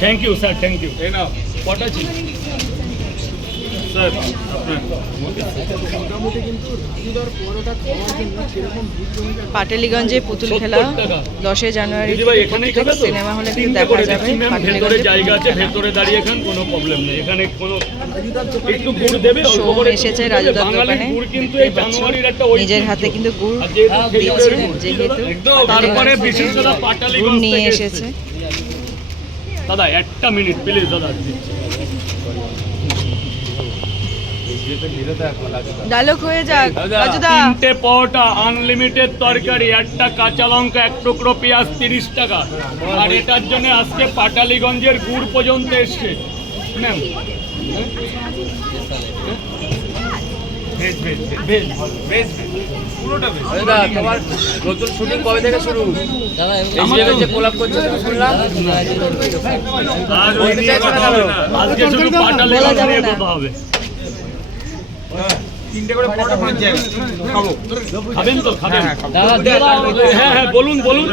Thank you sir, thank you. কটা ছিল sir? পাটালিগঞ্জে পুতুল খেলা 10 জানুয়ারি সিনেমা হলে দেখা যাবে। ভেতরে জায়গা আছে, ভেতরে দাঁড়িয়ে খান, কোনো প্রবলেম নেই। এখানে কোনো একটু গুড় দেবে, সোম এসেছে রাজুদার দোকানে, গুড় কিন্তু এই জানুয়ারির একটা নিজের হাতে কিন্তু গুড় দিয়েছে, যেহেতু তারপরে বিশেষটা পাটালিগঞ্জ নিয়ে এসেছে। দাদা একটা মিনিট প্লিজ দাদা। ডায়লগ হয়ে যাক রাজুদা। 3টে পরোটা, আনলিমিটেড তরকারি, একটা কাঁচা লঙ্কা, 1 টুকরো পেঁয়াজ 30 টাকা। আর এটার জন্য আজকে পাটালিগঞ্জের গুড় পর্যন্ত এসছে ম্যাম। নতুন শুটিং কবে থেকে শুরু? আজকে শুধু পাটালিগঞ্জ নিয়ে কথা হবে। 3টে করে পরোটা খাবো, খাবেন তো? খাবেন? হ্যাঁ হ্যাঁ বলুন বলুন।